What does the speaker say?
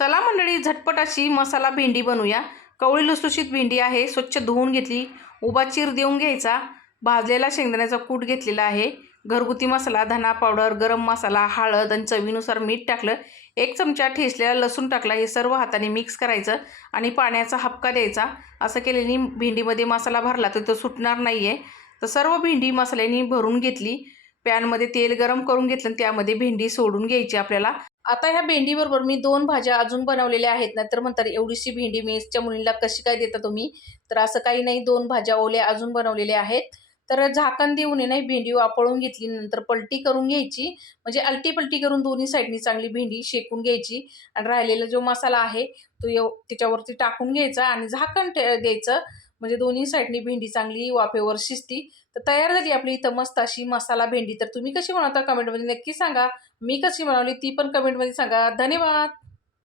चला मंडळी, झटपट अशी मसाला भेंडी बनवूया। कवळी लुसलुशीत भेंडी आहे, स्वच्छ धुवून घेतली, उभा चीर देऊन घ्यायचा। भाजलेला शेंगदाण्याचा कूट घेतलेला आहे, घरगुती मसाला, धना पावडर, गरम मसाला, हळद आणि चवीनुसार मीठ टाकलं, 1 चमचा ठेचलेला लसूण टाकला। हे सर्व हाताने मिक्स करायचं आणि पाण्याचा हबका द्यायचा। असं केल्याने भेंडीमध्ये मसाला भरला तर तो सुटणार नाहीये। तर सर्व भेंडी मसाल्याने भरून घेतली। पॅनमध्ये तेल गरम करून घेतलं आणि त्यामध्ये भेंडी सोडून घ्यायची आपल्याला। आता ह्या भेंडीबरोबर मी 2 भाज्या अजून बनवलेल्या आहेत ना, तर म्हणतात एवढीशी भेंडी मेसच्या मुलींना कशी काय देता तुम्ही? तर असं काही नाही, 2 भाज्या ओल्या अजून बनवलेल्या आहेत। तर झाकण देऊन नाही भेंडी वाफळून घेतली, नंतर पलटी करून घ्यायची, म्हणजे अलटी-पलटी करून दोन्ही साईडनी चांगली भेंडी शेकून घ्यायची आणि राहिलेला जो मसाला आहे तो त्याच्यावरती टाकून घ्यायचा आणि झाकण द्यायचं, म्हणजे दोन्ही साईडनी भेंडी चांगली वाफेवर शिजती। तर तयार झाली आपली इथं मस्त अशी मसाला भेंडी। तर तुम्ही कशी बनवता कमेंटमध्ये नक्की सांगा। मी कशी बनवली ती पण कमेंटमध्ये सांगा। धन्यवाद।